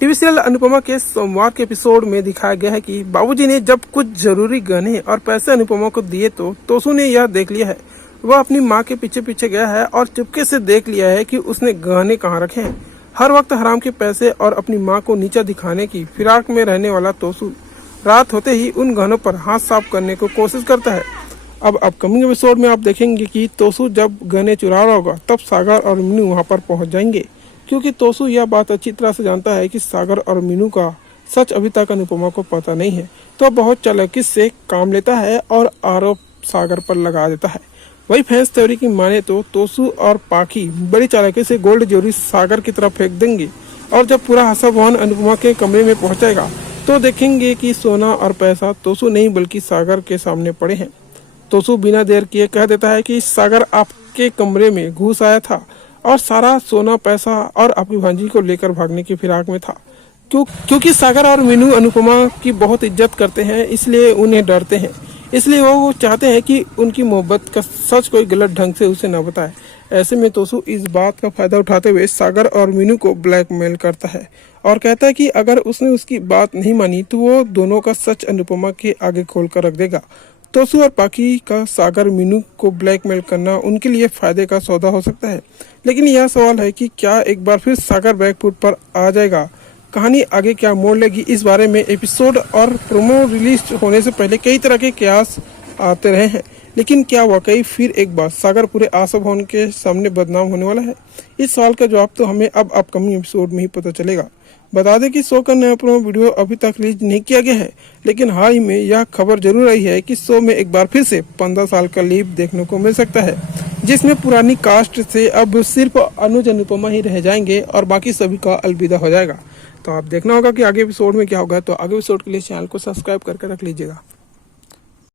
TV serial Anupama के सोमवार के एपिसोड में दिखाया गया है कि बाबूजी ने जब कुछ जरूरी गहने और पैसे अनुपमा को दिए तो तोसू ने यह देख लिया है। वह अपनी माँ के पीछे पीछे गया है और चुपके से देख लिया है कि उसने गहने कहाँ रखे हैं। हर वक्त हराम के पैसे और अपनी माँ को नीचा दिखाने की फिराक में रहने वाला तोसू रात होते ही उन गहनों पर हाथ साफ करने को कोशिश करता है। अब अपकमिंग एपिसोड में आप देखेंगे कि तोसू जब गहने चुरा रहा होगा तब सागर और मीनू वहां पर पहुंच जाएंगे, क्योंकि तोसू यह बात अच्छी तरह से जानता है कि सागर और मीनू का सच अभी तक अनुपमा को पता नहीं है। तो बहुत चालाकी से काम लेता है और आरोप सागर पर लगा देता है। वही फैंस थ्योरी की माने तो तोसू और पाखी बड़ी चालाकी से गोल्ड ज्वेलरी सागर की तरफ फेंक देंगे और जब पूरा हासा भवन अनुपमा के कमरे में पहुंचेगा तो देखेंगे कि सोना और पैसा तोसू नहीं बल्कि सागर के सामने पड़े हैं। तोसू बिना देर किए कह देता है कि सागर आपके कमरे में घुस आया था और सारा सोना पैसा और आपकी भांजी को लेकर भागने की फिराक में था। क्योंकि सागर और मीनू अनुपमा की बहुत इज्जत करते हैं, इसलिए उन्हें डरते हैं। इसलिए वो चाहते हैं कि उनकी मोहब्बत का सच कोई गलत ढंग से उसे न बताए। ऐसे में तोसू इस बात का फायदा उठाते हुए सागर और मीनू को ब्लैकमेल करता है और कहता है कि अगर उसने उसकी बात नहीं मानी तो वो दोनों का सच अनुपमा के आगे खोल कर रख देगा। तोसू और पाखी का सागर मीनू को ब्लैकमेल करना उनके लिए फायदे का सौदा हो सकता है, लेकिन यह सवाल है कि क्या एक बार फिर सागर बैकफुट पर आ जाएगा। कहानी आगे क्या मोड़ लेगी, इस बारे में एपिसोड और प्रोमो रिलीज होने से पहले कई तरह के कयास आते रहे हैं, लेकिन क्या वाकई फिर एक बार सागर पूरे आशा भवन के सामने बदनाम होने वाला है? इस सवाल का जवाब तो हमें अब अपकमिंग एपिसोड में ही पता चलेगा। बता दें कि शो का नया प्रोमो वीडियो अभी तक रिलीज नहीं किया गया है, लेकिन हाल ही में यह खबर जरूर आई है कि शो में एक बार फिर से 15 साल का लीप देखने को मिल सकता है, जिसमें पुरानी कास्ट से अब सिर्फ अनुज अनुपमा ही रह जाएंगे और बाकी सभी का अलविदा हो जाएगा। तो आप देखना होगा कि आगे एपिसोड में क्या होगा। तो आगे एपिसोड के लिए चैनल को सब्सक्राइब करके रख लीजिएगा।